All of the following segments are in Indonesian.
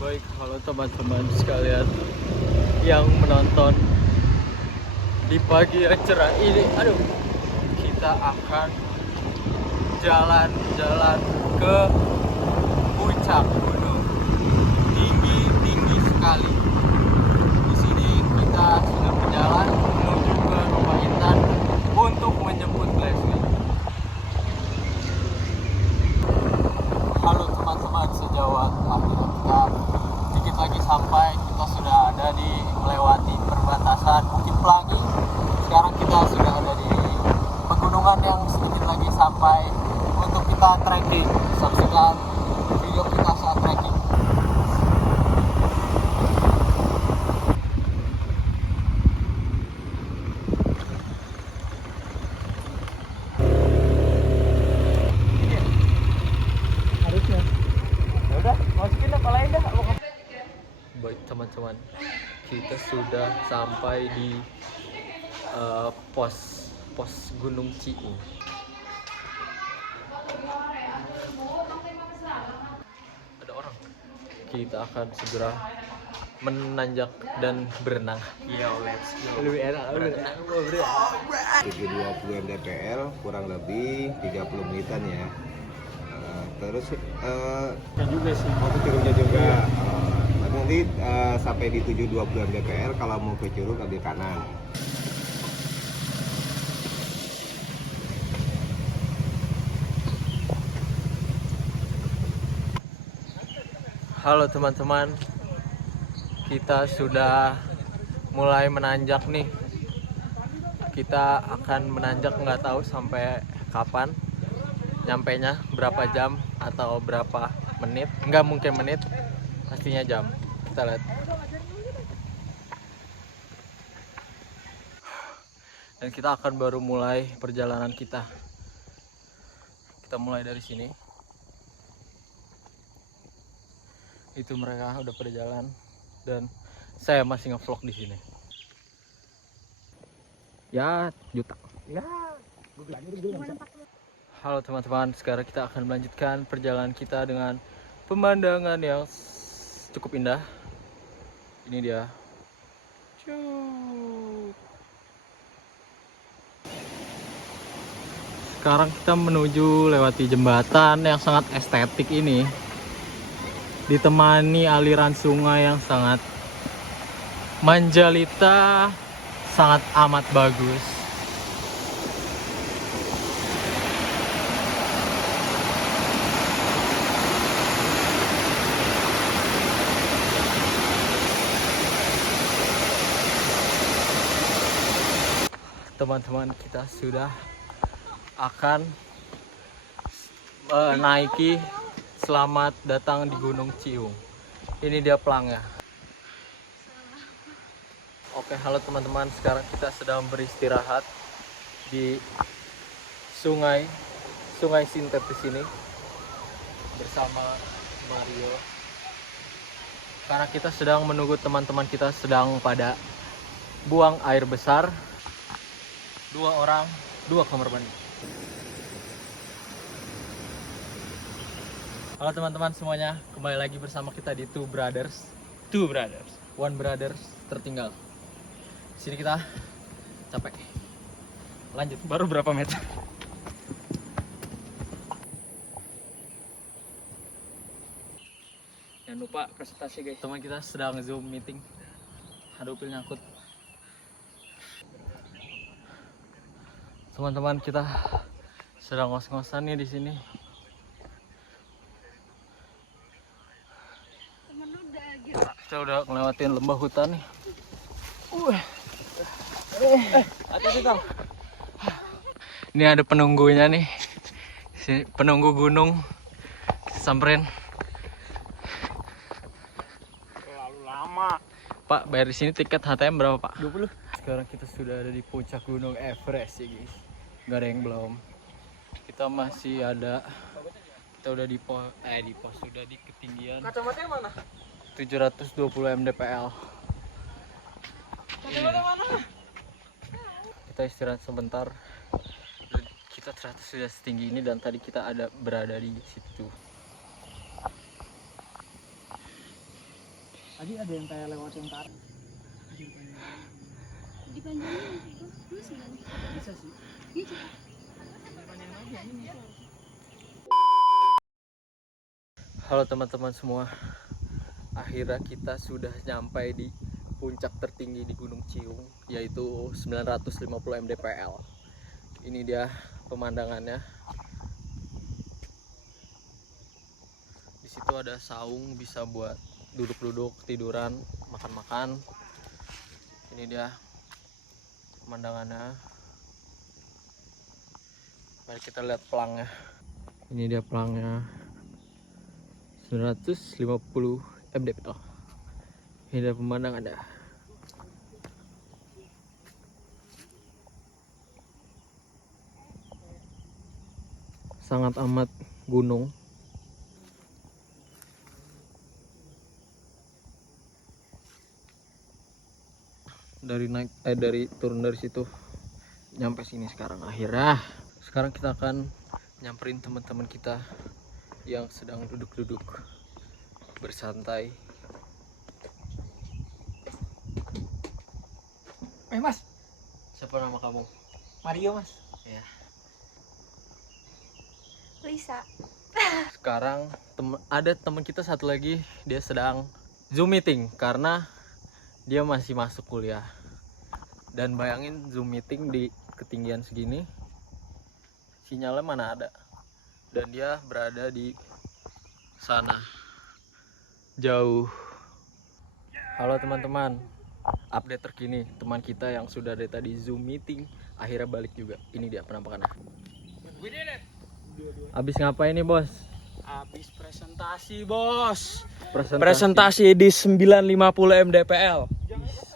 Baik, halo teman-teman sekalian yang menonton di pagi yang cerah ini. Kita akan jalan-jalan ke puncak gunung, tinggi sekali. Di sini kita sudah berjalan menuju ke rumah Intan untuk menjemput Leslie. Halo teman-teman sejawat, akhirnya kita sedikit lagi sampai. Kita sudah ada di melewati perbatasan Bukit Pelangi. Sekarang kita sudah ada di pegunungan yang sedikit lagi sampai untuk kita trekking. Saksikan video kita saat trekking. Harusnya. Ya udah, masukin apa lain dah. Baik teman-teman, kita sudah sampai di pos Gunung Ciung. Ada orang. Kita akan segera menanjak dan berenang. Yo, let's go. Lebih enak berenang. 720 mdpl kurang lebih 30 menitan ya. Terus Ya juga sih. mau ke Curugnya juga. Nanti sampai di 720 mdpl kalau mau ke Curug ambil kanan. Halo teman-teman, kita sudah mulai menanjak nih. Kita akan menanjak, nggak tahu sampai kapan nyampainya, berapa jam atau berapa menit. Nggak mungkin menit, pastinya jam. Kita lihat. Dan kita akan baru mulai perjalanan kita. Kita mulai dari sini. Itu mereka udah pada jalan dan saya masih ngevlog di sini. Ya, juta. Ya. Halo teman-teman, sekarang kita akan melanjutkan perjalanan kita dengan pemandangan yang cukup indah. Ini dia. Sekarang kita menuju lewati jembatan yang sangat estetik ini, ditemani aliran sungai yang sangat menjelita, sangat amat bagus. Teman-teman, kita sudah akan menaiki Selamat Datang di Gunung Ciung. Ini dia pelangnya. Oke, halo teman-teman. Sekarang kita sedang beristirahat di Sungai Sinter di sini bersama Mario. Karena kita sedang menunggu teman-teman kita sedang pada buang air besar. 2 orang, 2 kamar mandi. Halo teman-teman semuanya, kembali lagi bersama kita di Two Brothers, One Brothers tertinggal. Sini kita capek. Lanjut, baru berapa meter? Jangan lupa presentasi guys. Teman kita sedang Zoom meeting. Aduh, pil nyangkut. Teman-teman kita sedang ngos-ngosan nih di sini. Kita udah ngelewatin lembah hutan nih. Hati-hati Kang. Ini ada penunggunya nih. Penunggu gunung. Kita samperin. Terlalu lama. Pak, bayar di sini tiket HTM berapa, Pak? 20. Sekarang kita sudah ada di puncak Gunung Everest ya, guys. Gak ada yang belum. Kita masih ada. Kita udah di pos sudah di ketinggian. Kacamatanya mana? 720 mdpl. Kacamata mana? Kita istirahat sebentar. Kita ternyata sudah setinggi ini dan tadi kita berada di situ. Tadi ada yang kayak lewat yang tarik. Dipanjangin itu bisa kan? Bisa sih. Bisa. Dipanjangin aja ini. Halo teman-teman semua, akhirnya kita sudah sampai di puncak tertinggi di Gunung Ciung, yaitu 950 mdpl. Ini dia pemandangannya. Di situ ada saung, bisa buat duduk-duduk, tiduran, makan-makan. Ini dia pemandangannya. Mari kita lihat pelangnya. Ini dia pelangnya. 950 mdpl. Ini ada pemandangannya. Sangat amat gunung. Dari turun dari situ nyampe sini sekarang. Akhirnya sekarang kita akan nyamperin teman-teman kita yang sedang duduk-duduk bersantai. Mas, Siapa nama kamu? Mario mas. Ya. Lisa. Sekarang ada teman kita satu lagi, dia sedang Zoom meeting karena dia masih masuk kuliah. Dan bayangin Zoom meeting di ketinggian segini, sinyalnya mana ada. Dan dia berada di sana, jauh. Halo teman-teman, update terkini, teman kita yang sudah dari tadi Zoom meeting akhirnya balik juga. Ini dia penampakannya. Abis ngapain nih bos? Habis presentasi bos. Presentasi di 950 mdpl.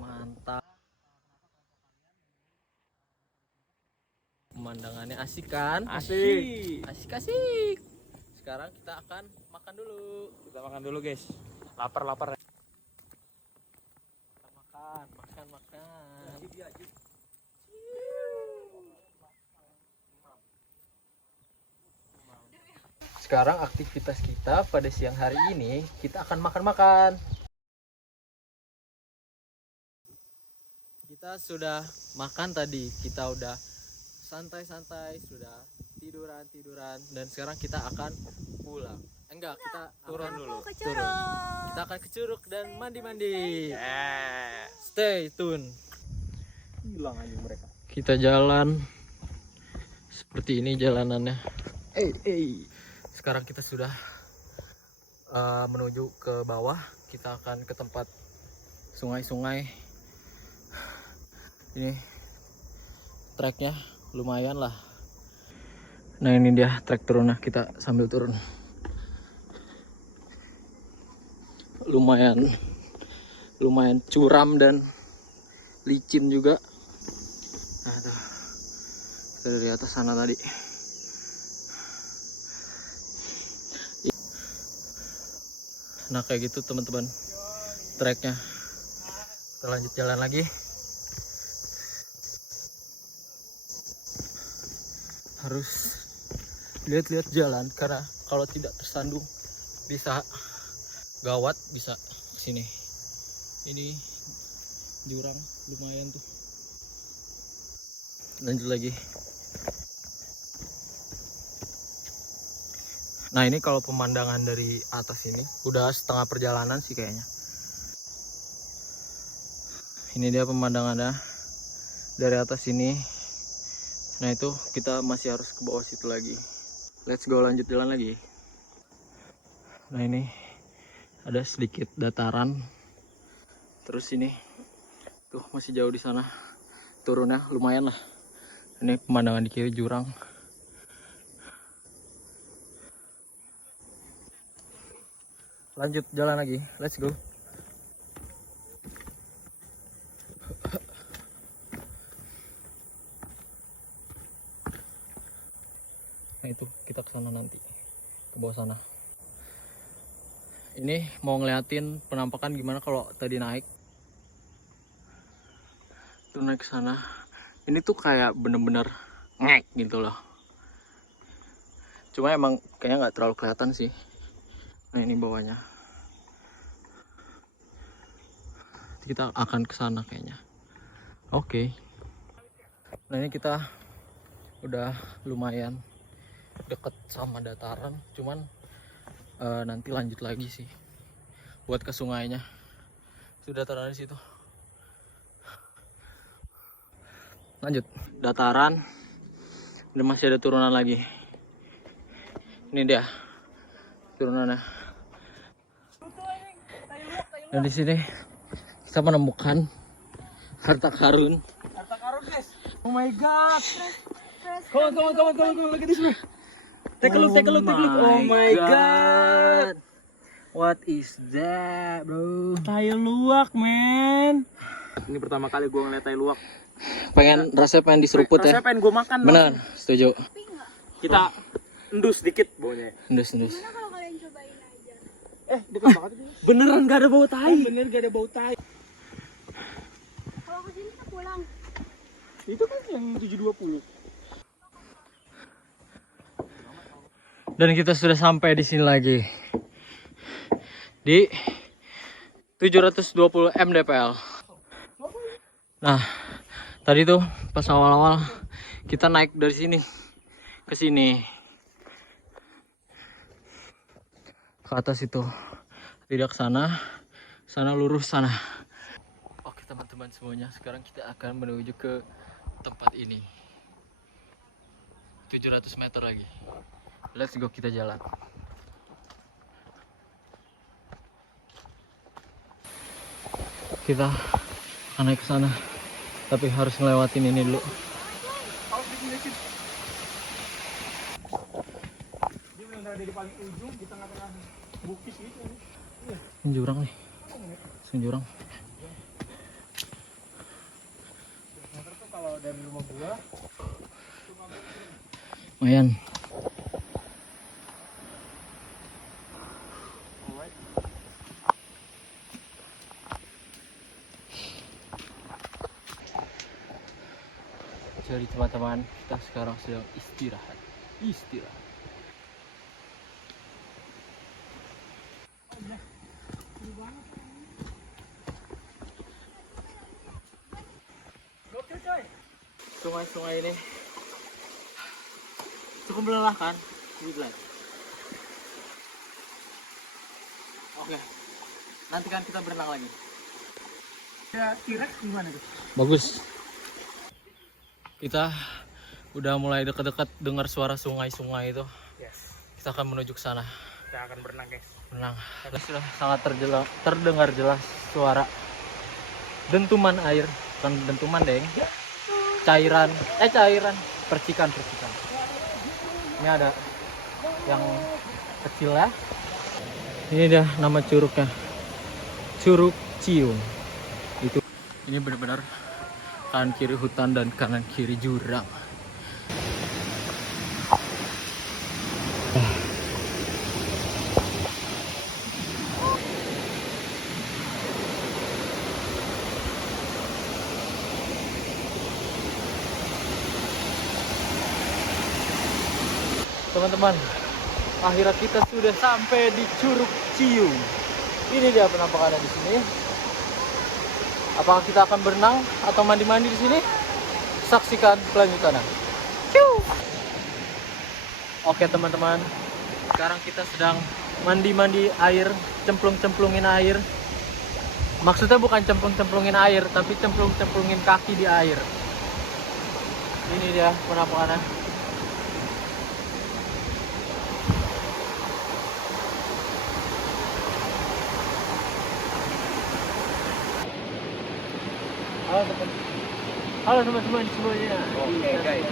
mantap. Pemandangannya asik kan? Asik. Asik. Sekarang kita akan makan dulu. Kita makan dulu guys. Lapar. Kita makan. Sekarang aktivitas kita pada siang hari ini, kita akan makan-makan. Kita sudah makan tadi, kita udah santai-santai, sudah tiduran, dan sekarang kita akan pulang. Enggak, kita Turun akan dulu. Mau ke Turun. Curug. Kita akan ke Curug dan mandi-mandi. Stay tune. Hilang aja mereka. Kita jalan seperti ini jalanannya. Sekarang kita sudah menuju ke bawah. Kita akan ke tempat sungai-sungai. Ini treknya lumayan lah. Nah ini dia trek turunnya, kita sambil turun. Lumayan curam dan licin juga. Nah, tuh. Kita dari atas sana tadi. Nah kayak gitu teman-teman treknya. Kita lanjut jalan lagi. Harus lihat-lihat jalan karena kalau tidak tersandung bisa gawat, bisa sini. Ini jurang lumayan tuh. Lanjut lagi. Nah ini kalau pemandangan dari atas ini udah setengah perjalanan sih kayaknya. Ini dia pemandangannya dari atas ini. Nah itu kita masih harus ke bawah situ lagi. Let's go, lanjut jalan lagi. Nah ini ada sedikit dataran. Terus ini tuh masih jauh di sana. Turunnya lumayan lah. Ini pemandangan di kiri jurang. Lanjut jalan lagi, let's go. Nah itu kita ke sana nanti, ke bawah sana. Ini mau ngeliatin penampakan gimana kalau tadi naik. Tuh naik ke sana. Ini tuh kayak bener-bener ngek gitu loh. Cuma emang kayaknya nggak terlalu kelihatan sih. Nah ini bawahnya. kita akan ke sana kayaknya. Oke. Nah ini kita udah lumayan deket sama dataran, cuman nanti lanjut lagi sih buat ke sungainya. Sudah dataran di situ. Lanjut dataran, dan masih ada turunan lagi. Ini dia turunannya. Dan di sini kita menemukan harta karun. Harta karun guys. Oh my god. Come on, look at this bro. Take a look. Oh my god. What is that, bro? Tai luwak, men. Ini pertama kali gua ngeliat tai luwak. Rasanya pengen diseruput ya. Rasanya pengen gua makan. Benar, setuju. Kita endus dikit baunya. Endus. Gimana kalau kalian cobain aja? Dekat banget ini. Beneran gak ada bau tai. Bener gak ada bau tai. Kalau kesini kita pulang. Itu kan yang 720. Dan kita sudah sampai di sini lagi. Di 720 mdpl. Nah, tadi tuh pas awal-awal kita naik dari sini ke sini. Ke atas itu. Tidak ke sana. Sana lurus sana. Oke teman-teman semuanya, sekarang kita akan menuju ke tempat ini. 700 meter lagi. Let's go, kita jalan. Kita akan naik ke sana, tapi harus ngelewatin ini dulu. Dia benar ada di paling ujung di tengah-tengah bukit gitu. Ini jurang nih. Ini jurang. Meter tuh kalau dari rumah gua Lumayan. Jadi teman-teman, kita sekarang sedang istirahat. Sungai-sungai ini cukup melelahkan. Oke, nanti kan kita berenang lagi. ya T-Rex gimana tuh? Bagus. Kita udah mulai dekat-dekat dengar suara sungai-sungai itu. Yes. Kita akan menuju ke sana. Kita akan berenang guys. Berenang. Sudah sangat terdengar jelas suara dentuman air, bukan dentuman deng. Cairan, percikan. Ini ada yang kecil ya. Ini dia nama curugnya. Curug Ciung. Itu. Ini benar-benar kanan kiri hutan dan kanan kiri jurang. Teman-teman, akhirnya kita sudah sampai di Curug Ciung. Ini dia penampakannya di sini. Apakah kita akan berenang atau mandi-mandi di sini? Saksikan kelanjutannya. Oke teman-teman, sekarang kita sedang mandi-mandi air, cemplung-cemplungin air. Maksudnya bukan cemplung-cemplungin air, tapi cemplung-cemplungin kaki di air. Ini dia penampakannya. Halo teman-teman semuanya. Oke guys,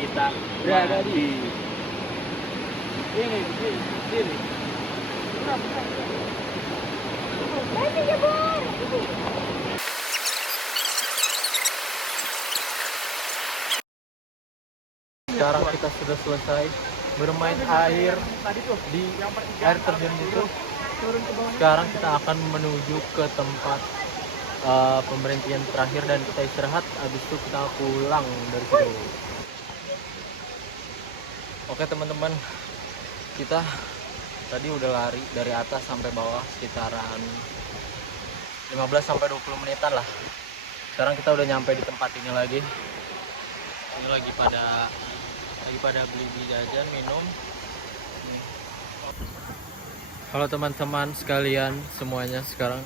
Kita berada di ini. Sekarang kita sudah selesai bermain air di air terjun itu. Sekarang kita akan menuju ke tempat pemberhentian terakhir dan kita istirahat. Habis itu kita pulang dari situ. Oke teman-teman, kita tadi udah lari dari atas sampai bawah sekitaran 15 sampai 20 menitan lah. Sekarang kita udah nyampe di tempat ini lagi. Ini lagi pada beli jajan, minum. Halo teman-teman sekalian semuanya, sekarang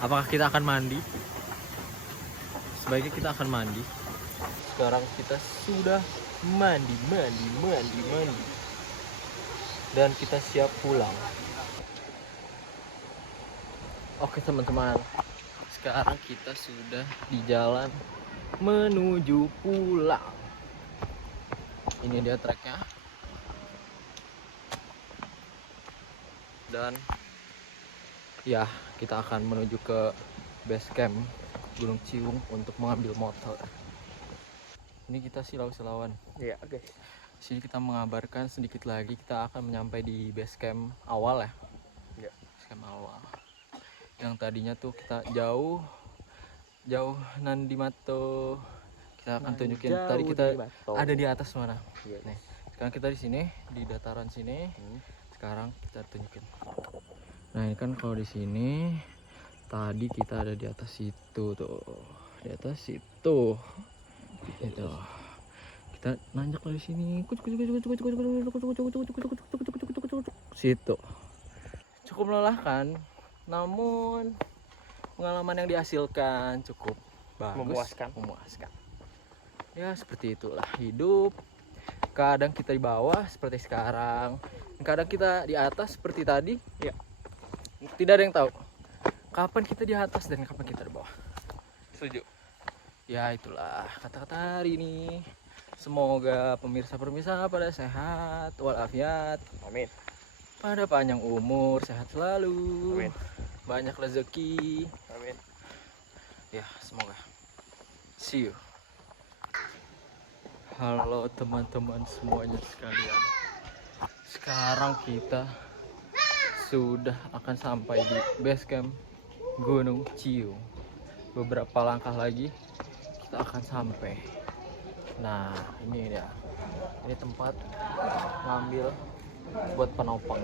apakah kita akan mandi? Sebaiknya kita akan mandi. Sekarang kita sudah mandi. Dan kita siap pulang. Oke teman-teman, sekarang kita sudah di jalan menuju pulang. Ini dia treknya. Dan ya, kita akan menuju ke base camp Gunung Ciung untuk mengambil motor. Ini kita silau-silauan. Iya, guys. Sini kita mengabarkan sedikit lagi kita akan menyampai di base camp awal ya. Iya. Base camp awal. Yang tadinya tuh kita jauh Nandimato. Kita akan tunjukin tadi kita ada di atas mana. Iya. Nih, sekarang kita di sini di dataran sini. Sekarang kita tunjukin. Nah, ini kan kalau di sini tadi kita ada di atas situ tuh. Di atas situ. Itu. Kita nanjak dari sini. Situ. Cukup melelahkan, namun pengalaman yang dihasilkan cukup bagus, memuaskan. Ya, seperti itulah hidup. Kadang kita di bawah seperti sekarang, kadang kita di atas seperti tadi. Ya, tidak ada yang tahu kapan kita di atas dan kapan kita di bawah. Setuju. Ya, itulah kata-kata hari ini. Semoga pemirsa pada sehat walafiat. Amin. Pada panjang umur, sehat selalu. Amin. Banyak rezeki. Amin. Ya, semoga. See you. Halo teman-teman semuanya sekalian. Sekarang kita sudah akan sampai di base camp Gunung Ciung. Beberapa langkah lagi kita akan sampai. Nah, ini dia. Ini tempat ngambil buat penopang.